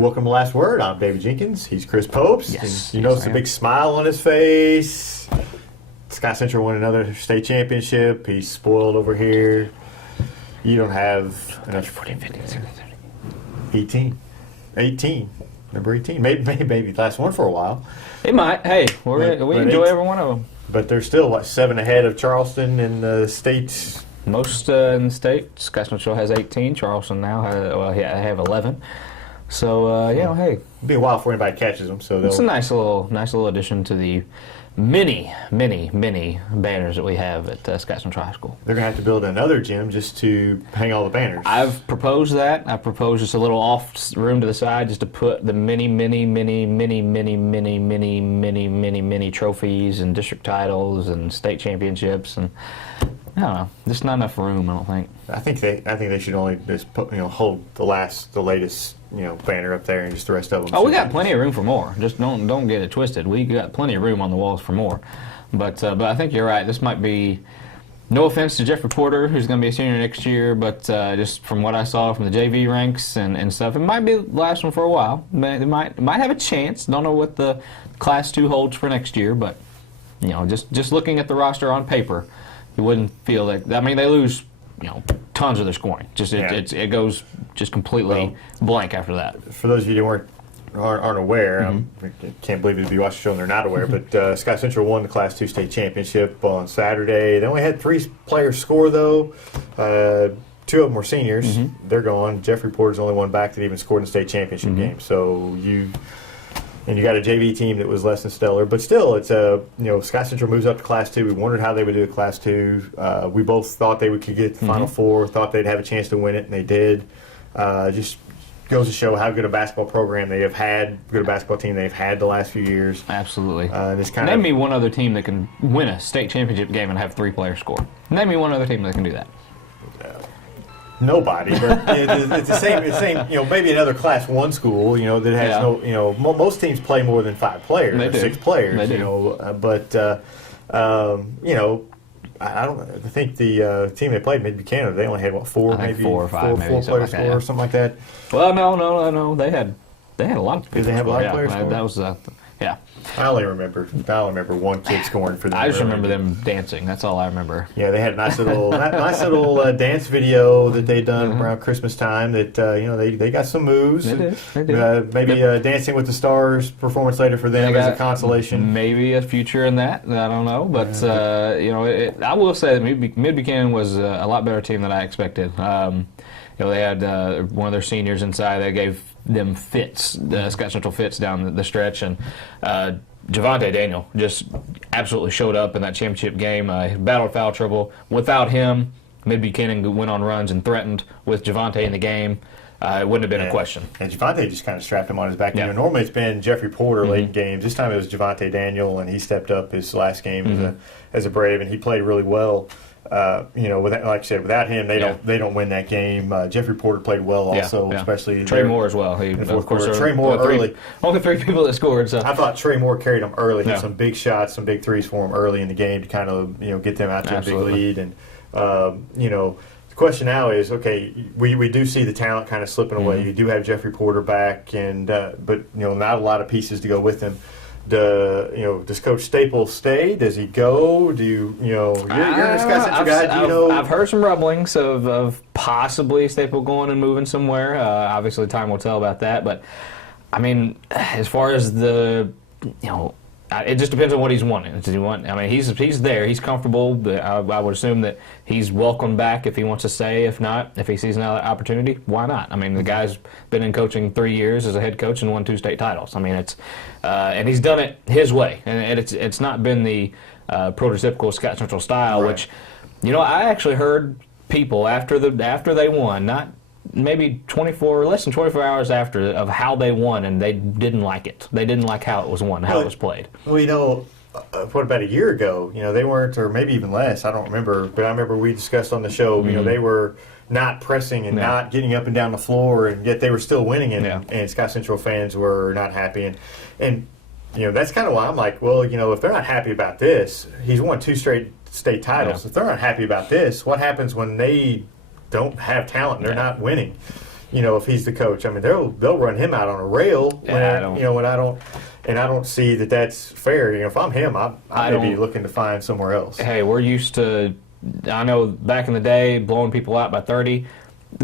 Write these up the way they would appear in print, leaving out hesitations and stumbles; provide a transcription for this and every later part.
Welcome to Last Word. I'm David Jenkins. He's Chris Popes. Yes. You notice the big smile on his face. Scott Central won another state championship. He's spoiled over here. You don't have enough. 18. Number 18. Maybe last one for a while. It might. Hey, we enjoy every one of them. But they're still, 7 ahead of Charleston in the state? Most in the state. Scott Central has 18. Charleston now have 11. So, hey. It'll be a while before anybody catches them. So it's a nice little addition to the many banners that we have at Scott Central High School. They're going to have to build another gym just to hang all the banners. I've proposed that. I proposed just a little off room to the side just to put the many trophies and district titles and state championships, and I don't know, just not enough room, I don't think. I think they should only just put, hold the latest banner up there, and just the rest of them. Oh, we got plenty of room for more. Just don't get it twisted. We got plenty of room on the walls for more. But I think you're right. This might be, no offense to Jeffrey Porter, who's going to be a senior next year, but just from what I saw from the JV ranks and stuff, it might be the last one for a while. They might have a chance. Don't know what the Class 2 holds for next year, but just looking at the roster on paper, you wouldn't feel that. I mean, they lose tons of their scoring. It goes just completely blank after that. For those of you who aren't aware, I can't believe it'd be watching the show and they're not aware, but Scott Central won the Class 2 state championship on Saturday. They only had 3 players score, though. 2 of them were seniors. They're gone. Jeffrey Porter's the only one back that even scored in the state championship game. So you got a JV team that was less than stellar, but still, it's Scott Central moves up to Class 2. We wondered how they would do at Class 2. We both thought they could get the Final Four, thought they'd have a chance to win it, and they did. Just goes to show how good a basketball program they have had, good a basketball team they've had the last few years. Absolutely. Name me one other team that can win a state championship game and have 3 players score. Name me one other team that can do that. Nobody, but it's the same. Maybe another Class 1 school, that has most teams play more than 5 players, they or do. 6 players, They do. I think the team they played, Mid-Buchanan, they only had 4, maybe 4 or 5, maybe, four players like that, score or something like that. Well, no, they had a lot of people. Did they have a lot of players score? score? That was yeah. I only remember one kid scoring for them. I just remember them dancing. That's all I remember. Yeah, they had a nice little dance video that they done around Christmas time. That they got some moves. They did. Maybe Dancing with the Stars performance later for them as a consolation. Maybe a future in that. I don't know, but I will say that Mid-Buchanan was a lot better team than I expected. They had one of their seniors inside. They gave them fits, Scott Central fits down the stretch, and Javante Daniel just absolutely showed up in that championship game. Battled foul trouble. Without him, Mid-Buchanan went on runs and threatened. With Javante in the game, it wouldn't have been a question. And Javante just kind of strapped him on his back. Yeah. Normally it's been Jeffrey Porter late in games. This time it was Javante Daniel, and he stepped up his last game as a Brave, and he played really well. Like I said, without him, they don't win that game. Jeffrey Porter played well also, especially Trey Moore as well. In the fourth quarter. Trey Moore early. Only 3 people that scored. So I thought Trey Moore carried them early. Hit some big shots, some big threes for them early in the game to kind of get them out to a big lead. And the question now is, okay, we do see the talent kind of slipping away. You do have Jeffrey Porter back, and but not a lot of pieces to go with him. Does Coach Staples stay? Does he go? You're a Scott Central guy. I've heard some rumblings of possibly Staples going and moving somewhere. Obviously, time will tell about that. But I mean, as far as it just depends on what he's wanting. Does he want? I mean, he's there. He's comfortable. I would assume that he's welcome back if he wants to stay. If not, if he sees another opportunity, why not? I mean, the guy's been in coaching 3 years as a head coach and won 2 state titles. I mean, it's and he's done it his way, and it's not been the prototypical Scott Central style. Right. Which, I actually heard people after they won, not maybe less than 24 hours after, of how they won, and they didn't like it. They didn't like how it was won, how it was played. Well, what about a year ago? They weren't, or maybe even less. I don't remember, but I remember we discussed on the show. They were not pressing and not getting up and down the floor, and yet they were still winning, and Scott Central fans were not happy. And that's kind of why I'm like, well, if they're not happy about this, he's won 2 straight state titles. If they're not happy about this, what happens when they don't have talent and they're not winning? if he's the coach, I mean, they'll run him out on a rail. And I don't see that that's fair. If I'm him, I may be looking to find somewhere else. Hey, we're used to. I know back in the day, blowing people out by 30.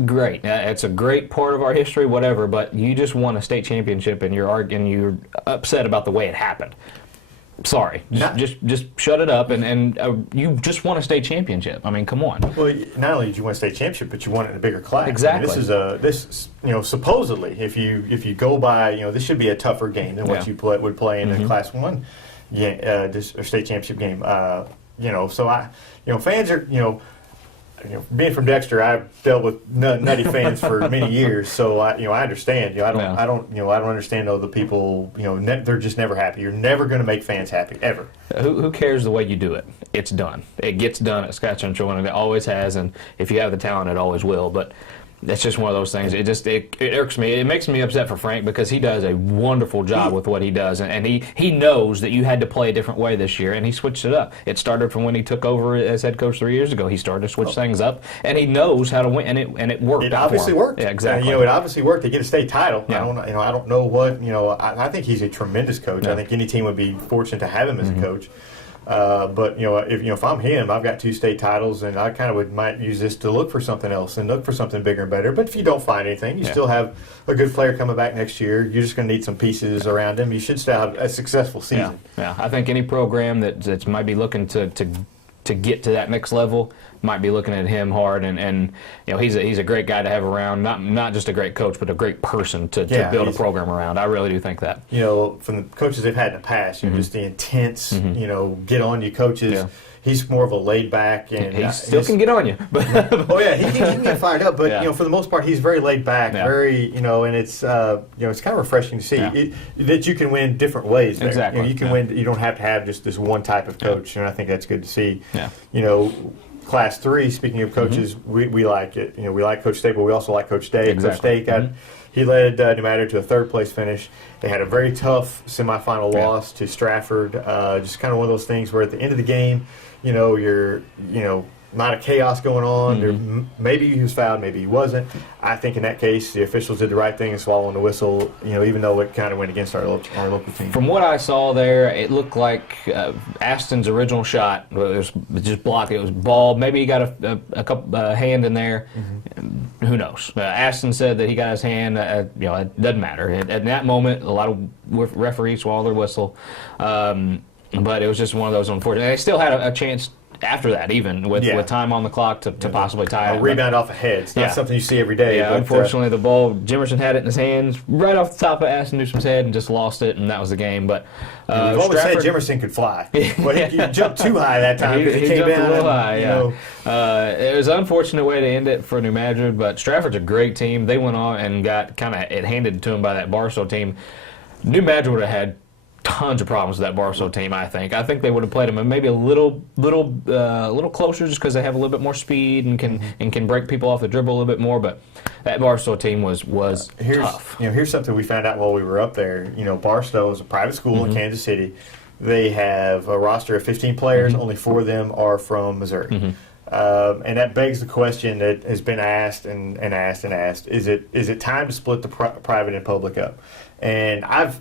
Great, it's a great part of our history, whatever. But you just won a state championship, and you're upset about the way it happened. Sorry, just shut it up, and you just won a state championship. I mean, come on. Well, not only did you win a state championship, but you won it in a bigger class. Exactly. I mean, this supposedly, if you go by, this should be a tougher game than what you would play in a Class 1 this state championship game. So fans are, being from Dexter, I've dealt with nutty fans for many years, so I understand. I don't understand though the people. They're just never happy. You're never going to make fans happy ever. Who cares the way you do it? It's done. It gets done at Scott Central, and it always has. And if you have the talent, it always will. But that's just one of those things. It irks me. It makes me upset for Frank because he does a wonderful job with what he does, and he knows that you had to play a different way this year, and he switched it up. It started from when he took over as head coach 3 years ago. He started to switch things up, and he knows how to win, and it worked. It obviously worked. Yeah, exactly. It obviously worked to get a state title. Yeah. I don't know what. I think he's a tremendous coach. Yeah. I think any team would be fortunate to have him as a coach. But if I'm him, I've got 2 state titles, and I kind of might use this to look for something else and look for something bigger and better. But if you don't find anything, you still have a good player coming back next year. You're just going to need some pieces around him. You should still have a successful season. Yeah. I think any program that might be looking to get to that next level might be looking at him hard, and he's a great guy to have around. Not just a great coach, but a great person to build a program around. I really do think that. From the coaches they've had in the past, just the intense, get on you coaches. Yeah. He's more of a laid back, and he still can get on you. Oh yeah, he can get fired up, but for the most part, he's very laid back, very and it's it's kind of refreshing to see that you can win different ways. There. Exactly, you can win. You don't have to have just this one type of coach, and I think that's good to see. Yeah. Class 3. Speaking of coaches, we like it. We like Coach State, but we also like Coach Day. Exactly. Coach Day he led New Madrid to a 3rd place finish. They had a very tough semifinal loss to Stratford. Just kind of one of those things where at the end of the game, you're not a chaos going on. Maybe he was fouled, maybe he wasn't. I think in that case, the officials did the right thing in swallowing the whistle, even though it kind of went against our local team. From what I saw there, it looked like Aston's original shot was just blocked. It was ball. Maybe he got a couple hand in there. Who knows? Aston said that he got his hand. It doesn't matter. At that moment, a lot of referees swallow their whistle. But it was just one of those unfortunate. And they still had a chance after that, even with time on the clock to possibly tie it. A rebound off a head. It's not something you see every day. Yeah, but unfortunately, the ball, Jimerson had it in his hands right off the top of Aston Newsom's head and just lost it, and that was the game. But we've always said Jimerson could fly. Well, he jumped too high that time. He came jumped down a little high, it was an unfortunate way to end it for New Madrid, but Stratford's a great team. They went on and got kind of it handed to them by that Barstow team. New Madrid would have had tons of problems with that Barstow team. I think they would have played them maybe a little closer, just because they have a little bit more speed and can break people off the dribble a little bit more. But that Barstow team was tough. Here's something we found out while we were up there. Barstow is a private school in Kansas City. They have a roster of 15 players. Only 4 of them are from Missouri. And that begs the question that has been asked and asked and asked: Is it time to split the private and public up? And I've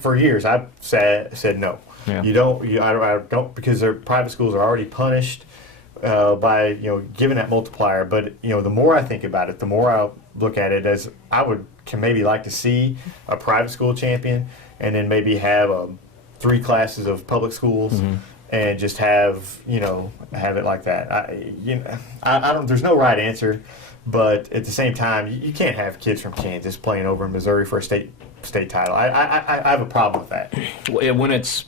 for years I've said no. Yeah. I don't, because their private schools are already punished by giving that multiplier. But the more I think about it, the more I look at it as can maybe like to see a private school champion, and then maybe have 3 classes of public schools. And just have it like that. I don't. There's no right answer, but at the same time, you can't have kids from Kansas playing over in Missouri for a state title. I have a problem with that. When it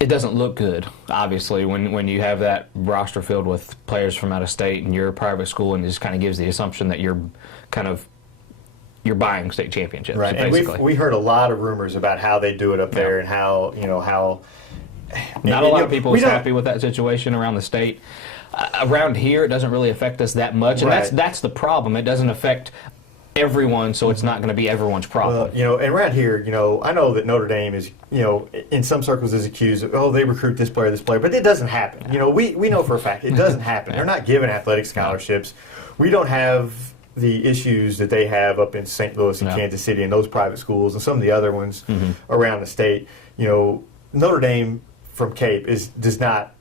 doesn't look good, obviously, when you have that roster filled with players from out of state and you're a private school, and it just kind of gives the assumption that you're buying state championships. Right, basically. and we heard a lot of rumors about how they do it up there and how Not a lot of people are happy with that situation around the state. Around here, it doesn't really affect us that much, and that's the problem. It doesn't affect everyone, so it's not going to be everyone's problem. Well, and around here, I know that Notre Dame is, in some circles is accused of, they recruit this player, but it doesn't happen. We know for a fact it doesn't happen. They're not given athletic scholarships. We don't have the issues that they have up in St. Louis and Kansas City and those private schools and some of the other ones around the state, Notre Dame from Cape does not.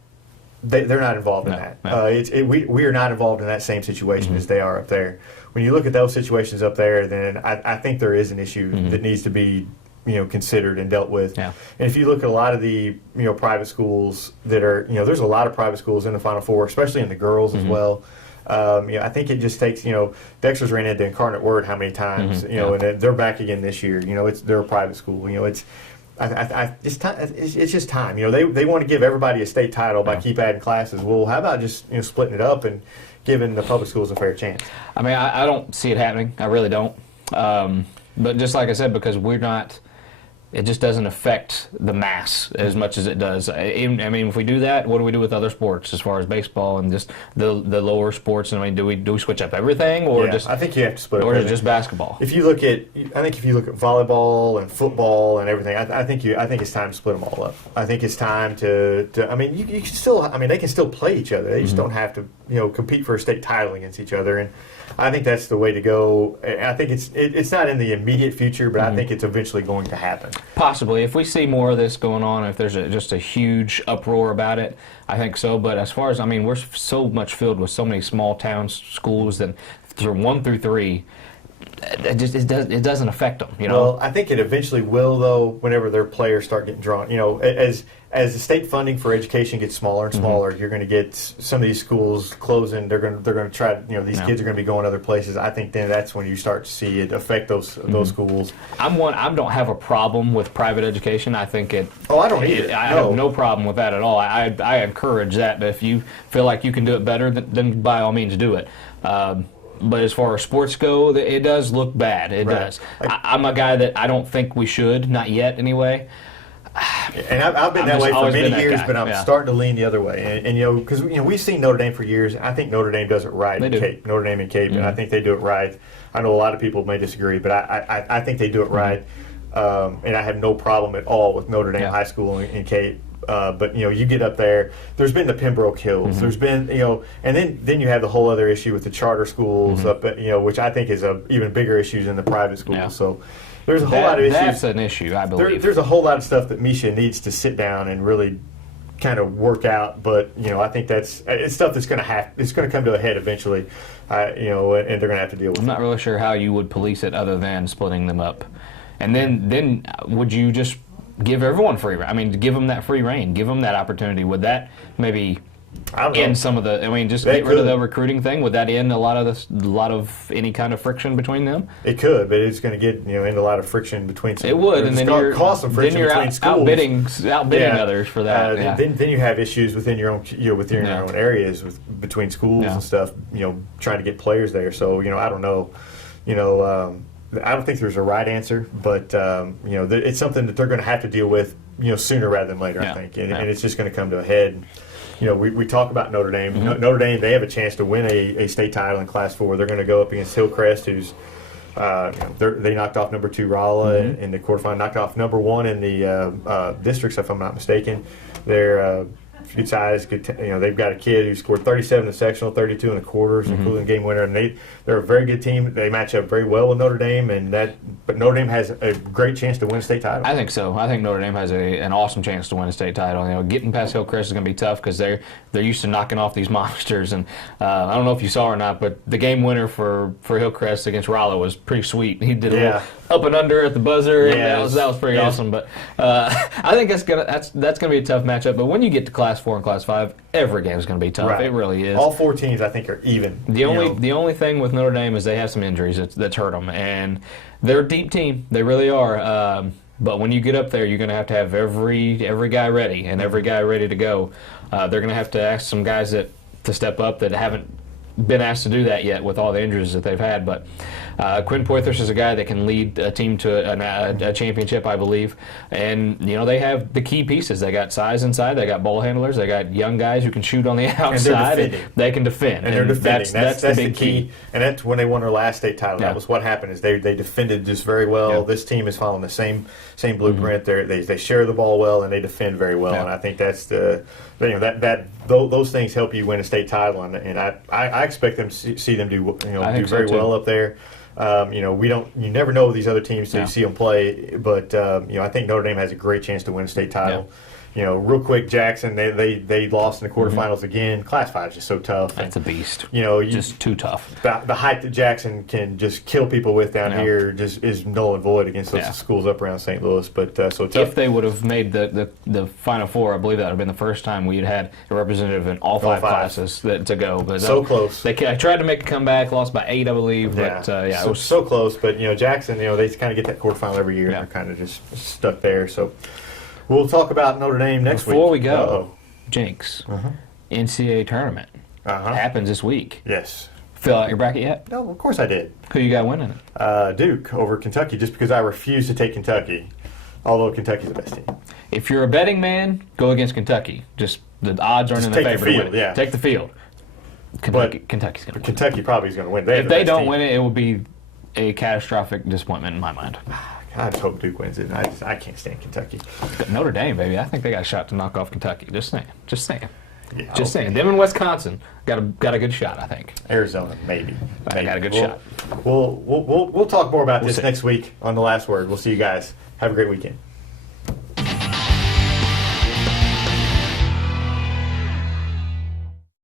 They're not involved in that. No. We are not involved in that same situation as they are up there. When you look at those situations up there, then I think there is an issue that needs to be considered and dealt with. Yeah. And if you look at a lot of the private schools that are there's a lot of private schools in the Final Four, especially in the girls as well. I think it just takes Dexter's ran into Incarnate Word how many times and they're back again this year. They're a private school. It's just time. They want to give everybody a state title by keep adding classes. Well, how about just splitting it up and giving the public schools a fair chance? I mean, I don't see it happening. I really don't. But just like I said, because we're not. It just doesn't affect the mass as much as it does. I mean, if we do that, what do we do with other sports as far as baseball and just the lower sports? I mean, do we switch up everything, or just? I think you have to split up. Or is it just basketball? If you look at volleyball and football and everything, I think it's time to split them all up. I think it's time to I mean, you can still. I mean, they can still play each other. They just don't have to compete for a state title against each other. And I think that's the way to go. I think it's not in the immediate future, but I think it's eventually going to happen. Possibly. If we see more of this going on, if there's just a huge uproar about it, I think so. But as far as, I mean, we're so much filled with so many small town schools that from 1 through 3, it doesn't affect them. Well, I think it eventually will, though, whenever their players start getting drawn. As the state funding for education gets smaller and smaller, you're going to get some of these schools closing. They're going to try. These kids are going to be going other places. I think then that's when you start to see it affect those schools. I don't have a problem with private education. I think it. Oh, I don't either. I have no problem with that at all. I encourage that. But if you feel like you can do it better, then by all means do it. But as far as sports go, it does look bad. It does. I'm a guy that I don't think we should, not yet anyway. And I've been that way for many years, but I'm starting to lean the other way. And because we've seen Notre Dame for years. I think Notre Dame does it right. Cape, Notre Dame and Cape, and I think they do it right. I know a lot of people may disagree, but I think they do it right. And I have no problem at all with Notre Dame High School in Cape. But you get up there. There's been the Pembroke Hills. There's been and then you have the whole other issue with the charter schools up which I think is a even bigger issue than the private schools. Yeah. So there's a whole lot of issues. That's an issue, I believe. There's a whole lot of stuff that Misha needs to sit down and really kind of work out. But I think it's stuff that's going to come to a head eventually. And they're going to have to deal with it. I'm not really sure how you would police it other than splitting them up. And then would you just give everyone free reign? I mean, give them that free reign. Give them that opportunity. Would that maybe end some of the? I mean, just get rid of the recruiting thing. Would that end a lot of any kind of friction between them? It could, but it's going to get into a lot of friction between. It would, and then cause some friction between schools. Outbidding others for that. Then you have issues within your own within your own areas between schools and stuff. Trying to get players there. So I don't know. I don't think there's a right answer, but it's something that they're going to have to deal with, sooner rather than later. I think, and it's just going to come to a head. We talk about Notre Dame. Notre Dame, they have a chance to win a state title in Class 4. They're going to go up against Hillcrest, who's they knocked off number 2 Rolla in the quarterfinal, knocked off number 1 in the districts, if I'm not mistaken. They're good size, good. They've got a kid who scored 37 in the sectional, 32 in the quarters, including game winner, and they're a very good team. They match up very well with Notre Dame, but Notre Dame has a great chance to win a state title. I think so. I think Notre Dame has an awesome chance to win a state title. Getting past Hillcrest is going to be tough because they're used to knocking off these monsters, and I don't know if you saw or not, but the game winner for Hillcrest against Rolla was pretty sweet. He did a little up and under at the buzzer, and that was pretty awesome. But I think that's gonna be a tough matchup. But when you get to Class 4 and Class 5, every game is going to be tough. Right. It really is. All 4 teams, I think, are even. The only thing with Notre Dame is they have some injuries that's hurt them, and they're a deep team. They really are. But when you get up there, you're going to have every guy ready and every guy ready to go. They're going to have to ask some guys to step up that haven't been asked to do that yet with all the injuries that they've had. But Quinn Poythress is a guy that can lead a team to a championship, I believe. And, they have the key pieces. They got size inside. They got ball handlers. They got young guys who can shoot on the outside. And they can defend. And they're defending. That's the big key. And that's when they won their last state title. Yeah. That was what happened is they defended just very well. Yeah. This team is following the same blueprint. They share the ball well, and they defend very well. Yeah. And I think that's those things help you win a state title. And I expect them to see them do very well up there. You never know these other teams till you see them play, but I think Notre Dame has a great chance to win a state title. Yeah. Real quick, Jackson, they lost in the quarterfinals again. Class 5 is just so tough. That's a beast. Just too tough. The height that Jackson can just kill people with down here just is null and void against those schools up around St. Louis. But so tough. If they would have made the Final Four, I believe that would have been the first time we had a representative in all five classes to go. But so close. I tried to make a comeback, lost by 8, I believe. But it was so close. But Jackson, they kind of get that quarterfinal every year. They're kind of just stuck there. So. We'll talk about Notre Dame next week. Before we go, Jinx, NCAA tournament happens this week. Yes. Fill out your bracket yet? No, of course I did. Who you got winning it? Duke over Kentucky, just because I refuse to take Kentucky, although Kentucky's the best team. If you're a betting man, go against Kentucky. Just the odds aren't in their favor. Take the field, Take the field. Kentucky's going to win. Kentucky probably is going to win. If they don't win it, it will be a catastrophic disappointment in my mind. I just hope Duke wins it. I can't stand Kentucky. Notre Dame, baby. I think they got a shot to knock off Kentucky. Just saying. Yeah, just saying. Them in Wisconsin got a good shot, I think. Arizona, maybe. Got a good shot. We'll talk more about this next week on The Last Word. We'll see you guys. Have a great weekend.